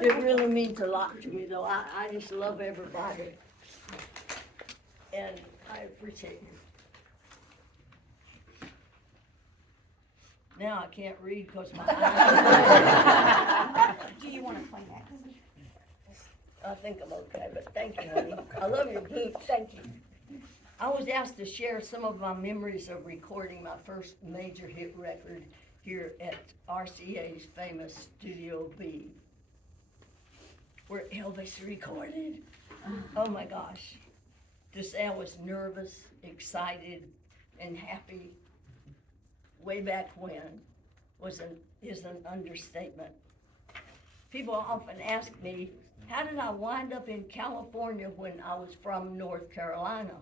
It really means a lot to me, though. I just love everybody. And I appreciate you. Now I can't read because my eyes. Do you want to play next? I think I'm okay, but thank you, honey. I love your boots. Thank you. I was asked to share some of my memories of recording my first major hit record here at RCA's famous Studio B, where Elvis recorded. Oh my gosh. To say I was nervous, excited, and happy way back when is an understatement. People often ask me, how did I wind up in California when I was from North Carolina?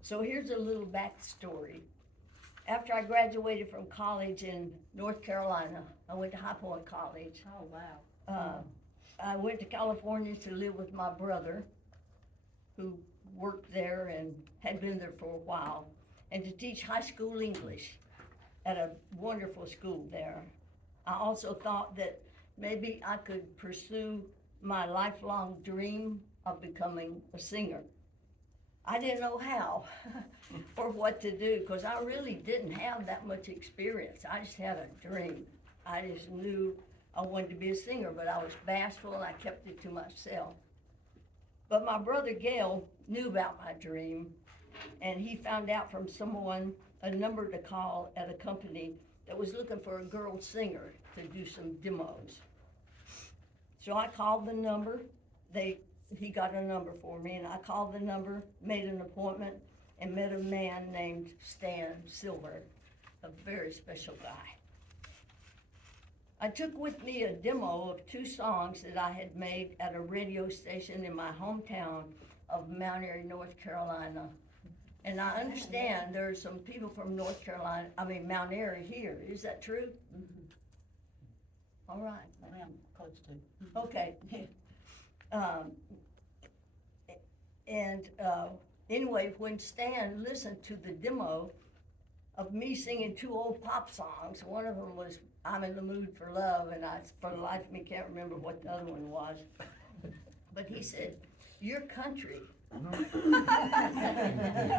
So here's a little backstory. After I graduated from college in North Carolina, I went to High Point College. Oh, wow. I went to California to live with my brother, who worked there and had been there for a while, and to teach high school English at a wonderful school there. I also thought that maybe I could pursue my lifelong dream of becoming a singer. I didn't know how or what to do, because I really didn't have that much experience. I just had a dream. I just knew I wanted to be a singer, but I was bashful and I kept it to myself. But my brother Gail knew about my dream, and he found out from someone a number to call at a company that was looking for a girl singer to do some demos. So I called the number. He got a number for me, and I called the number, made an appointment, and met a man named Stan Silver, a very special guy. I took with me a demo of 2 songs that I had made at a radio station in my hometown of Mount Airy, North Carolina. And I understand there are some people from Mount Airy here. Is that true? Mm-hmm. All right. I am close to. Okay. Anyway, when Stan listened to the demo of me singing 2 old pop songs, one of them was I'm in the Mood for Love, and I, for the life of me, can't remember what the other one was. But he said, "You're country."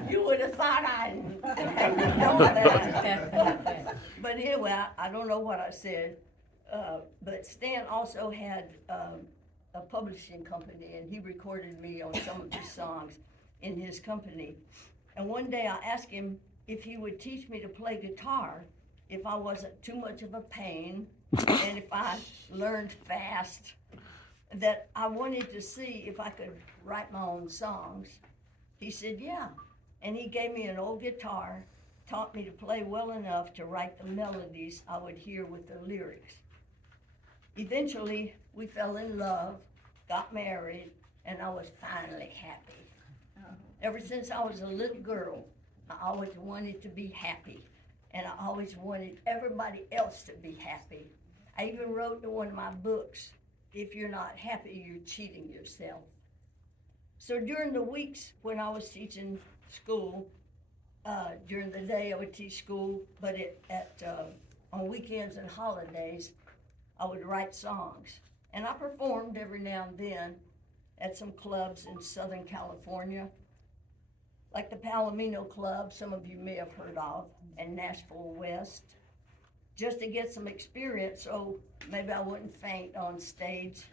You would have thought I didn't know that. But anyway, I don't know what I said. But Stan also had a publishing company, and he recorded me on some of his songs in his company. And one day I asked him if he would teach me to play guitar if I wasn't too much of a pain and if I learned fast, that I wanted to see if I could write my own songs. He said, yeah. And he gave me an old guitar, taught me to play well enough to write the melodies I would hear with the lyrics. Eventually, we fell in love, got married, and I was finally happy. Ever since I was a little girl, I always wanted to be happy, and I always wanted everybody else to be happy. I even wrote in one of my books, if you're not happy, you're cheating yourself. So during the weeks when I was teaching school, during the day I would teach school, but on weekends and holidays, I would write songs. And I performed every now and then at some clubs in Southern California, like the Palomino Club, some of you may have heard of, and Nashville West, just to get some experience so maybe I wouldn't faint on stage,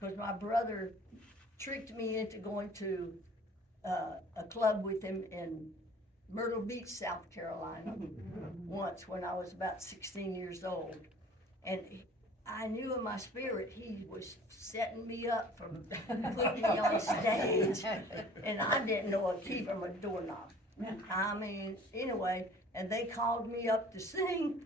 because my brother tricked me into going to a club with him in Myrtle Beach, South Carolina, once when I was about 16 years old. And I knew in my spirit he was setting me up for putting me on stage, and I didn't know a key from a doorknob. I mean, anyway, and they called me up to sing,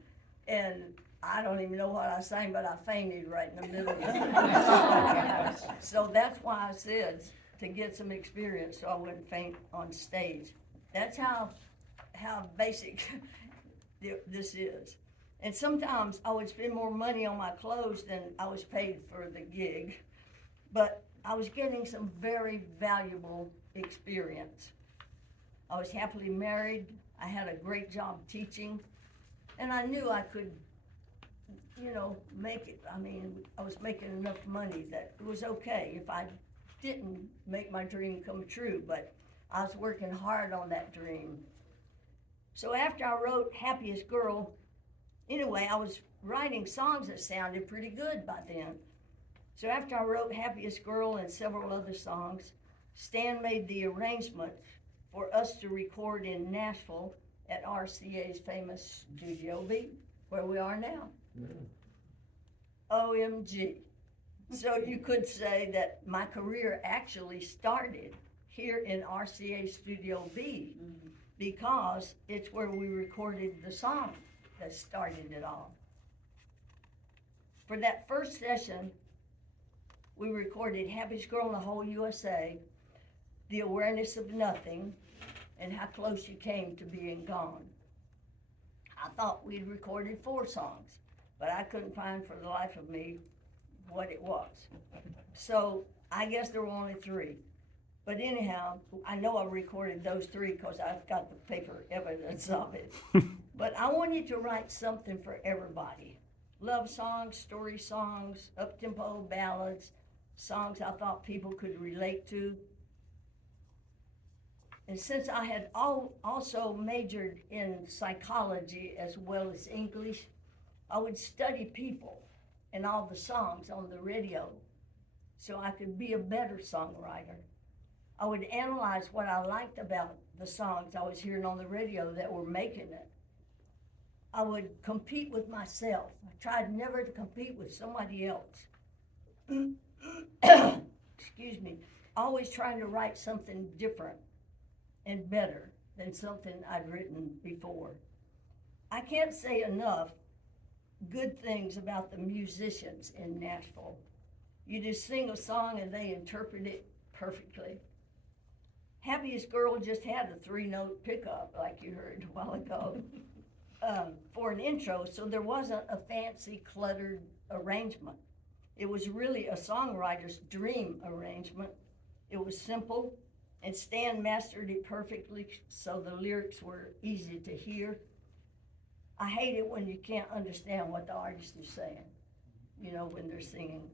and I don't even know what I sang, but I fainted right in the middle of it. So that's why I said to get some experience so I wouldn't faint on stage. That's how basic this is. And sometimes I would spend more money on my clothes than I was paid for the gig. But I was getting some very valuable experience. I was happily married. I had a great job teaching. And I knew I could make it. I mean, I was making enough money that it was okay if I didn't make my dream come true, but I was working hard on that dream. So after I wrote Happiest Girl, anyway, I was writing songs that sounded pretty good by then. So after I wrote Happiest Girl and several other songs, Stan made the arrangement for us to record in Nashville at RCA's famous Studio B, where we are now. OMG. So you could say that my career actually started here in RCA Studio B because it's where we recorded the song that started it all. For that first session, we recorded Happiest Girl in the Whole USA, The Awareness of Nothing, and How Close You Came to Being Gone. I thought we'd recorded 4 songs, but I couldn't find for the life of me what it was. So I guess there were only 3. But anyhow, I know I recorded those 3 because I've got the paper evidence of it. But I want you to write something for everybody. Love songs, story songs, up-tempo ballads, songs I thought people could relate to. And since I had also majored in psychology as well as English, I would study people and all the songs on the radio so I could be a better songwriter. I would analyze what I liked about the songs I was hearing on the radio that were making it. I would compete with myself. I tried never to compete with somebody else. Excuse me. Always trying to write something different and better than something I'd written before. I can't say enough good things about the musicians in Nashville. You just sing a song and they interpret it perfectly. Happiest Girl just had a 3-note pickup, like you heard a while ago, for an intro, so there wasn't a fancy, cluttered arrangement. It was really a songwriter's dream arrangement. It was simple, and Stan mastered it perfectly, so the lyrics were easy to hear. I hate it when you can't understand what the artist is saying, when they're singing.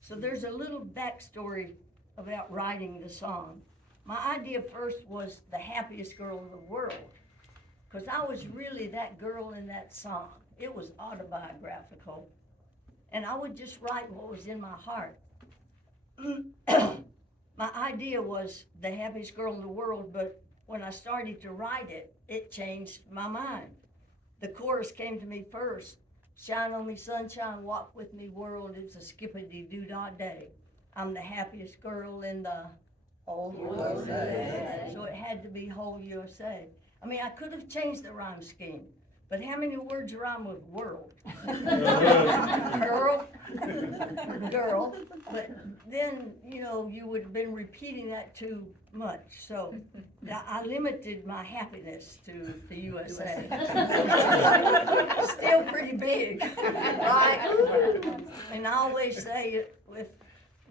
So there's a little backstory about writing the song. My idea first was the happiest girl in the world, because I was really that girl in that song. It was autobiographical, and I would just write what was in my heart. My idea was the happiest girl in the world, but when I started to write it, it changed my mind. The chorus came to me first. Shine on me, sunshine, walk with me, world. It's a skippity-doo-dah day. I'm the happiest girl in the whole USA. So it had to be whole USA. I mean, I could have changed the rhyme scheme, but how many words rhyme with world? Girl, but then, you would have been repeating that too much. So I limited my happiness to the USA. Still pretty big, right? And I always say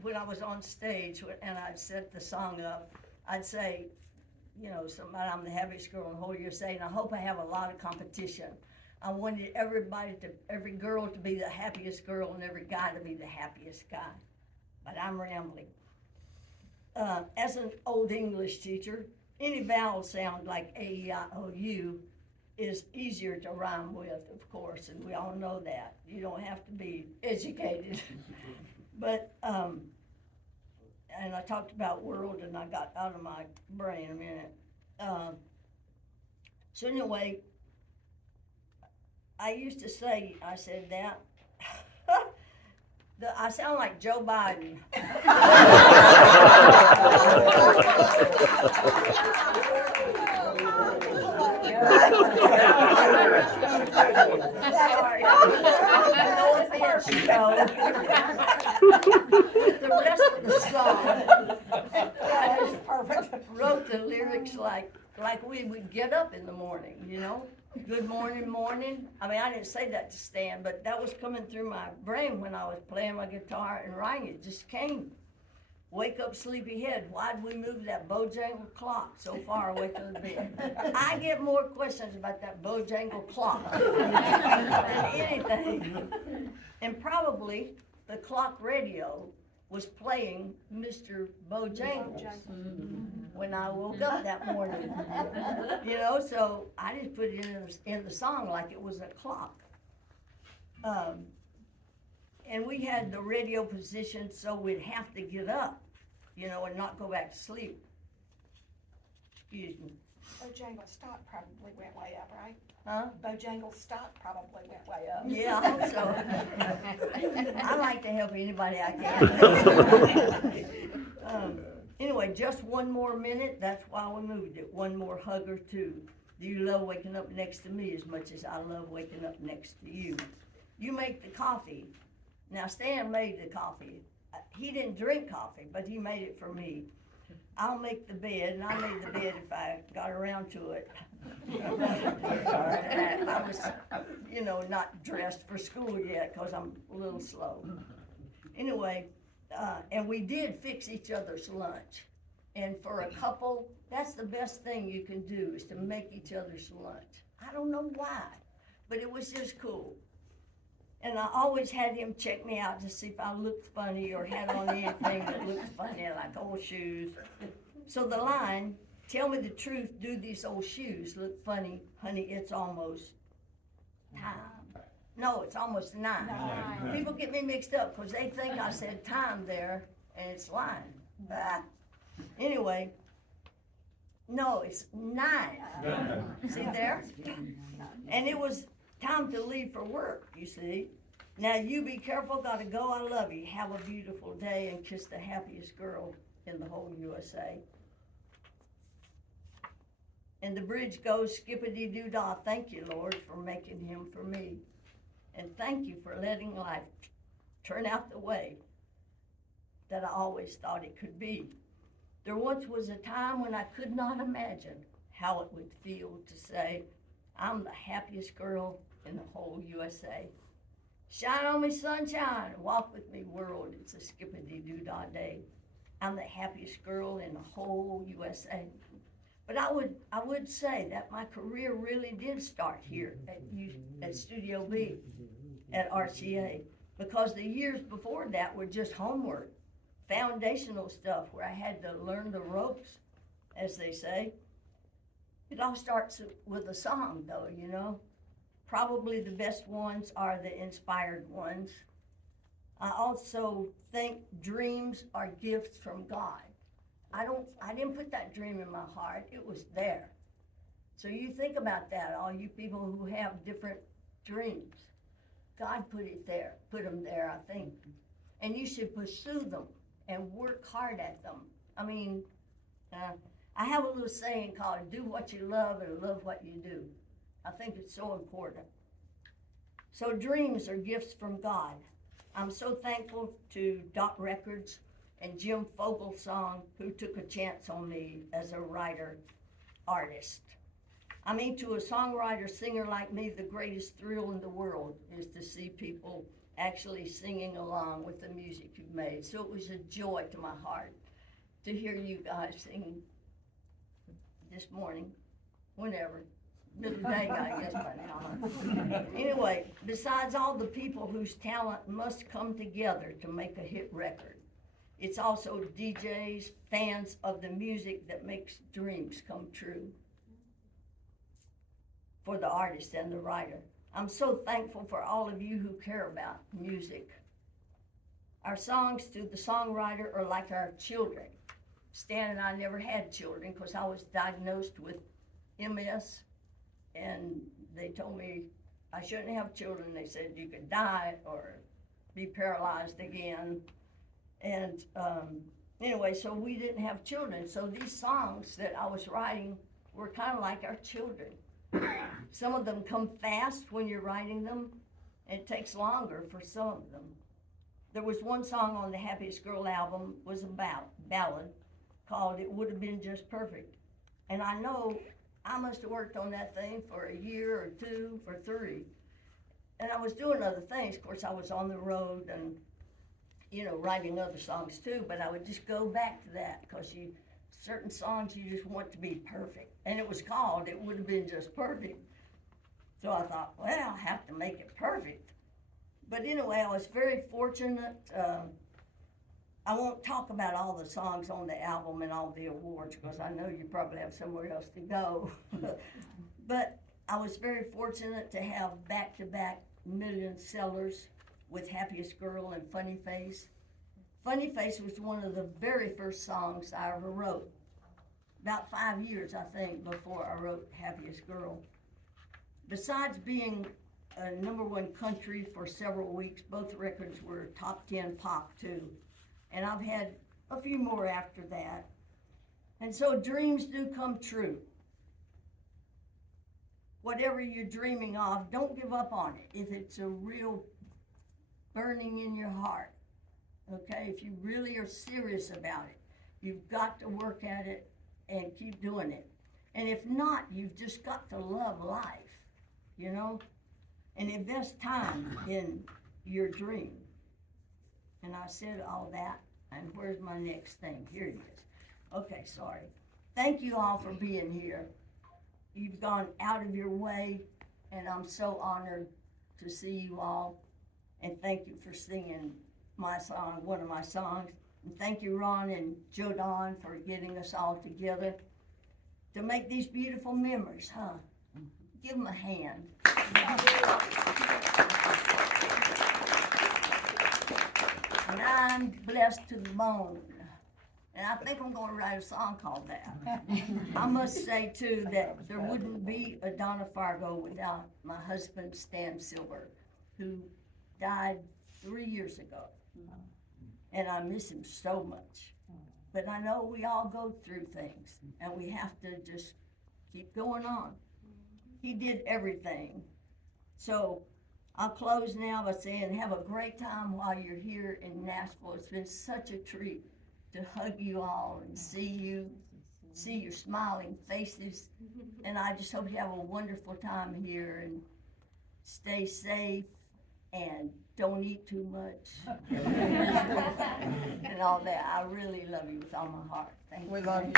when I was on stage and I'd set the song up, I'd say, somebody, I'm the happiest girl in the whole USA, and I hope I have a lot of competition. I wanted every girl to be the happiest girl and every guy to be the happiest guy. But I'm rambling. As an old English teacher, any vowel sound like A-E-I-O-U is easier to rhyme with, of course, and we all know that. You don't have to be educated. But, and I talked about world and I got out of my brain a minute. So anyway, I used to say, I said that, I sound like Joe Biden. No offense, Joe. The rest of the song, I just wrote the lyrics like we would get up in the morning, Good morning, morning. I mean, I didn't say that to Stan, but that was coming through my brain when I was playing my guitar and writing. It just came. wake up sleepyhead, why'd we move that Bojangle clock so far away from the bed? I get more questions about that Bojangle clock than anything. And probably the clock radio was playing Mr. Bojangles when I woke up that morning. You know, so I just put it in the song like it was a clock. And we had the radio positioned so we'd have to get up, you know, and not go back to sleep. Excuse me. Bojangles stock probably went way up, right? Huh? Bojangles stock probably went way up. Yeah, I hope so. I like to help anybody I can. Anyway, just one more minute, that's why we moved it. One more hug or two. Do you love waking up next to me as much as I love waking up next to you? You make the coffee. Now, Stan made the coffee. He didn't drink coffee, but he made it for me. I'll make the bed, and I made the bed if I got around to it. I was, you know, not dressed for school yet because I'm a little slow. Anyway, and we did fix each other's lunch. And for a couple, that's the best thing you can do is to make each other's lunch. I don't know why, but it was just cool. And I always had him check me out to see if I looked funny or had on anything that looked funny, like old shoes. So the line, tell me the truth, do these old shoes look funny? Honey, it's almost time. No, it's almost 9. People get me mixed up because they think I said time there and it's line. Anyway, no, it's 9. See there? And it was time to leave for work, you see. Now you be careful, gotta go, I love you. Have a beautiful day and kiss the happiest girl in the whole USA. And the bridge goes, skippity-doo-dah, thank you, Lord, for making him for me. And thank you for letting life turn out the way that I always thought it could be. There once was a time when I could not imagine how it would feel to say, I'm the happiest girl in the whole USA. Shine on me, sunshine, walk with me, world, it's a skippity-doo-dah day. I'm the happiest girl in the whole USA. But I would say that my career really did start here at Studio B at RCA, because the years before that were just homework, foundational stuff where I had to learn the ropes, as they say. It all starts with a song, though, you know. Probably the best ones are the inspired ones. I also think dreams are gifts from God. I didn't put that dream in my heart, it was there. So you think about that, all you people who have different dreams. God put them there, I think. And you should pursue them and work hard at them. I mean, I have a little saying called, do what you love and love what you do. I think it's so important. So dreams are gifts from God. I'm so thankful to Dot Records and Jim Fogelsong, who took a chance on me as a writer, artist. I mean, to a songwriter, singer like me, the greatest thrill in the world is to see people actually singing along with the music you've made. So it was a joy to my heart to hear you guys sing this morning, whenever. Middle day, I guess, by now. Anyway, besides all the people whose talent must come together to make a hit record, it's also DJs, fans of the music that makes dreams come true for the artist and the writer. I'm so thankful for all of you who care about music. Our songs to the songwriter are like our children. Stan and I never had children because I was diagnosed with MS. And they told me I shouldn't have children. They said you could die or be paralyzed again. And anyway, so we didn't have children. So these songs that I was writing were kind of like our children. Some of them come fast when you're writing them, and it takes longer for some of them. There was one song on the Happiest Girl album, was a ballad called It Would Have Been Just Perfect. And I know I must have worked on that thing for a year or 2 or 3. And I was doing other things. Of course, I was on the road, and writing other songs too, but I would just go back to that, because certain songs you just want to be perfect. And it was called, It Would Have Been Just Perfect. So I thought, well, I have to make it perfect. But anyway, I was very fortunate. I won't talk about all the songs on the album and all the awards, because I know you probably have somewhere else to go. But I was very fortunate to have back-to-back million sellers with Happiest Girl and Funny Face. Funny Face was one of the very first songs I ever wrote. About 5 years, I think, before I wrote Happiest Girl. Besides being a #1 country for several weeks, both records were top 10 pop too. And I've had a few more after that. And so dreams do come true. Whatever you're dreaming of, don't give up on it if it's a real burning in your heart. Okay, if you really are serious about it, you've got to work at it and keep doing it. And if not, you've just got to love life, and invest time in your dream. And I said all that, and where's my next thing? Here it is. Okay, sorry. Thank you all for being here. You've gone out of your way, and I'm so honored to see you all. And thank you for singing my song, one of my songs. And thank you, Ron and Joe Don, for getting us all together to make these beautiful memories, huh? Give them a hand. And I'm blessed to the bone. And I think I'm going to write a song called that. I must say, too, that there wouldn't be a Donna Fargo without my husband, Stan Silver, who died 3 years ago. And I miss him so much. But I know we all go through things, and we have to just keep going on. He did everything. So I'll close now by saying have a great time while you're here in Nashville. It's been such a treat to hug you all and see your smiling faces. And I just hope you have a wonderful time here, and stay safe and don't eat too much and all that. I really love you with all my heart. Thank you. We love you.